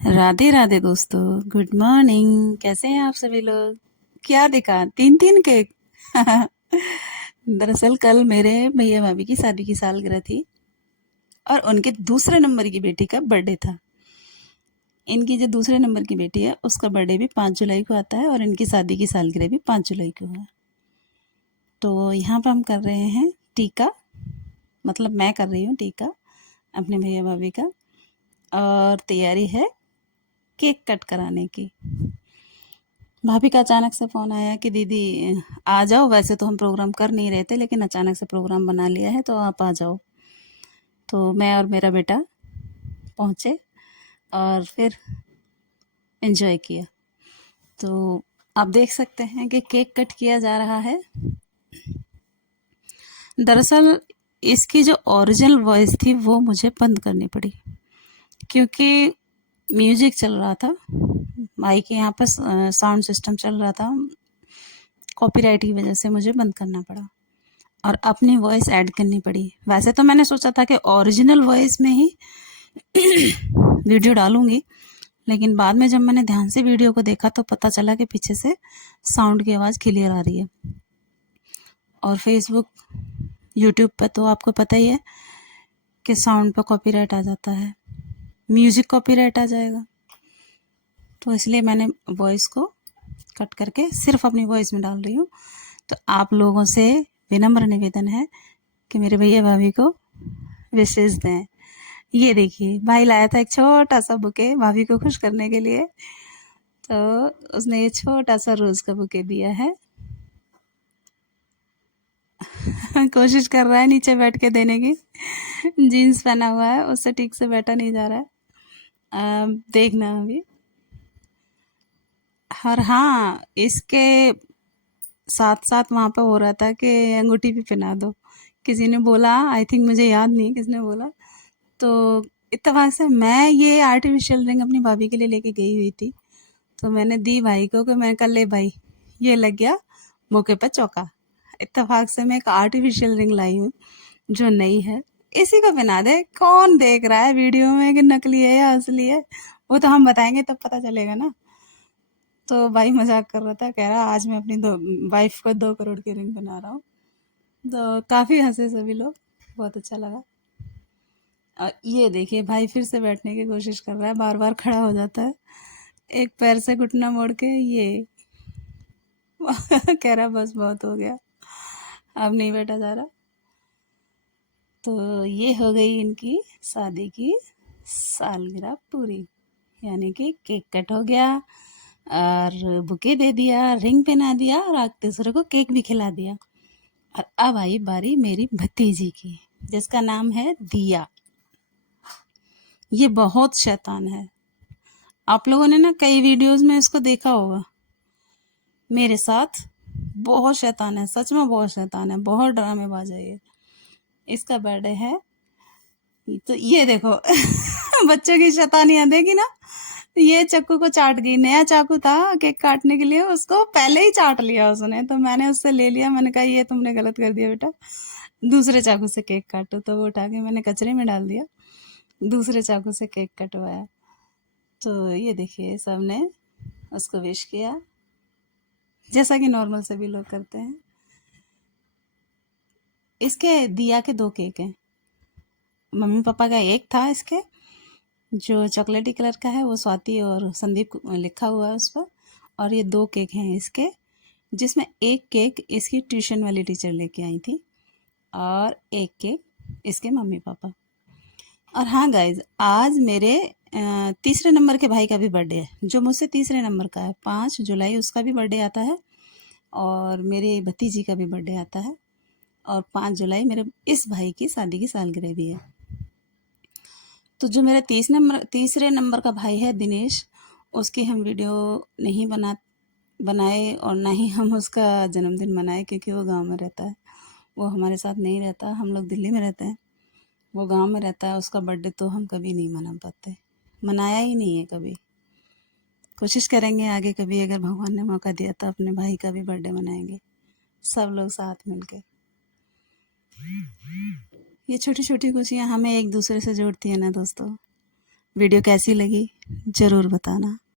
राधे राधे दोस्तों। Good morning. कैसे हैं आप सभी लोग? क्या देखा, तीन तीन केक? दरअसल कल मेरे भैया भाभी की शादी की सालगिरह थी और उनके दूसरे नंबर की बेटी का बर्थडे था। इनकी जो दूसरे नंबर की बेटी है उसका बर्थडे भी 5 जुलाई को आता है और इनकी शादी की सालगिरह भी 5 जुलाई को है। तो यहाँ पर हम कर रहे हैं टीका, मतलब मैं कर रही हूँ टीका अपने भैया भाभी का, और तैयारी है केक कट कराने की। भाभी का अचानक से फ़ोन आया कि दीदी आ जाओ। वैसे तो हम प्रोग्राम कर नहीं रहे थे, लेकिन अचानक से प्रोग्राम बना लिया है तो आप आ जाओ। तो मैं और मेरा बेटा पहुँचे और फिर एंजॉय किया। तो आप देख सकते हैं कि केक कट किया जा रहा है। दरअसल इसकी जो ओरिजिनल वॉइस थी वो मुझे बंद करनी पड़ी, क्योंकि म्यूजिक चल रहा था, माइक के यहाँ पर साउंड सिस्टम चल रहा था। कॉपीराइट की वजह से मुझे बंद करना पड़ा और अपनी वॉइस ऐड करनी पड़ी। वैसे तो मैंने सोचा था कि ओरिजिनल वॉइस में ही वीडियो डालूंगी, लेकिन बाद में जब मैंने ध्यान से वीडियो को देखा तो पता चला कि पीछे से साउंड की आवाज़ क्लियर आ रही है। और फेसबुक, यूट्यूब पर तो आपको पता ही है कि साउंड पर कॉपीराइट आ जाता है, म्यूज़िक कॉपीराइट आ जाएगा। तो इसलिए मैंने वॉइस को कट करके सिर्फ अपनी वॉइस में डाल रही हूँ। तो आप लोगों से विनम्र निवेदन है कि मेरे भैया भाभी को विशेष दें। ये देखिए, भाई लाया था एक छोटा सा बुके भाभी को खुश करने के लिए, तो उसने ये छोटा सा रोज का बुके दिया है। कोशिश कर रहा है नीचे बैठ के देने की, जीन्स पहना हुआ है, उससे ठीक से बैठा नहीं जा रहा है। देखना अभी। और हाँ, इसके साथ साथ वहाँ पे हो रहा था कि अंगूठी भी पहना दो। किसी ने बोला, आई थिंक, मुझे याद नहीं किसने बोला, तो इत्तेफाक से मैं ये आर्टिफिशियल रिंग अपनी भाभी के लिए लेके गई हुई थी। तो मैंने दी भाई को कि मैं, कर ले भाई, ये लग गया मौके पर चौका। इत्तेफाक से मैं एक आर्टिफिशियल रिंग लाई हूँ जो नई है। इसी को पहना दे। कौन देख रहा है वीडियो में कि नकली है या असली है? वो तो हम बताएंगे तब पता चलेगा ना। तो भाई मजाक कर रहा था, कह रहा आज मैं अपनी दो वाइफ को 2 करोड़ की रिंग बना रहा हूँ। तो काफ़ी हंसे सभी लोग, बहुत अच्छा लगा। ये देखिए, भाई फिर से बैठने की कोशिश कर रहा है, बार बार खड़ा हो जाता है एक पैर से घुटना मोड़ के। ये कह रहा बस बहुत हो गया, अब नहीं बैठा जा रहा। तो ये हो गई इनकी शादी की सालगिरह पूरी, यानी कि केक कट हो गया और बुके दे दिया, रिंग पहना दिया और एक दूसरे को केक भी खिला दिया। और अब आई बारी मेरी भतीजी की, जिसका नाम है दिया। ये बहुत शैतान है। आप लोगों ने ना कई वीडियोस में इसको देखा होगा मेरे साथ। बहुत शैतान है, सच में बहुत शैतान है, बहुत ड्रामेबाज है ये। इसका बर्थडे है, तो ये देखो बच्चों की शैतानियां देखी ना। ये चाकू को चाट गई, नया चाकू था केक काटने के लिए, उसको पहले ही चाट लिया उसने। तो मैंने उससे ले लिया, मैंने कहा ये तुमने गलत कर दिया बेटा, दूसरे चाकू से केक काटो। तो वो उठा के मैंने कचरे में डाल दिया, दूसरे चाकू से केक कटवाया। तो ये देखिए, सबने उसको विश किया जैसा कि नॉर्मल सभी लोग करते हैं। इसके दिया के 2 केक हैं। मम्मी पापा का एक था इसके, जो चॉकलेटी कलर का है, वो स्वाति और संदीप लिखा हुआ है उस पर। और ये 2 केक हैं इसके, जिसमें एक केक इसकी ट्यूशन वाली टीचर लेके आई थी और एक केक इसके मम्मी पापा। और हाँ गाइज, आज मेरे तीसरे नंबर के भाई का भी बर्थडे है, जो मुझसे तीसरे नंबर का है। 5 जुलाई उसका भी बर्थडे आता है और मेरे भतीजी का भी बर्थडे आता है। और 5 जुलाई मेरे इस भाई की शादी की सालगिरह भी है। तो जो मेरा तीसरे नंबर का भाई है दिनेश, उसकी हम वीडियो नहीं बनाए और ना ही हम उसका जन्मदिन मनाए, क्योंकि वो गांव में रहता है। वो हमारे साथ नहीं रहता, हम लोग दिल्ली में रहते हैं, वो गांव में रहता है। उसका बर्थडे तो हम कभी नहीं मना पाते, मनाया ही नहीं है कभी। कोशिश करेंगे आगे कभी, अगर भगवान ने मौका दिया तो अपने भाई का भी बर्थडे मनाएंगे सब लोग साथ मिलके। ये छोटी छोटी खुशियाँ हमें एक दूसरे से जोड़ती है ना दोस्तों। वीडियो कैसी लगी ज़रूर बताना।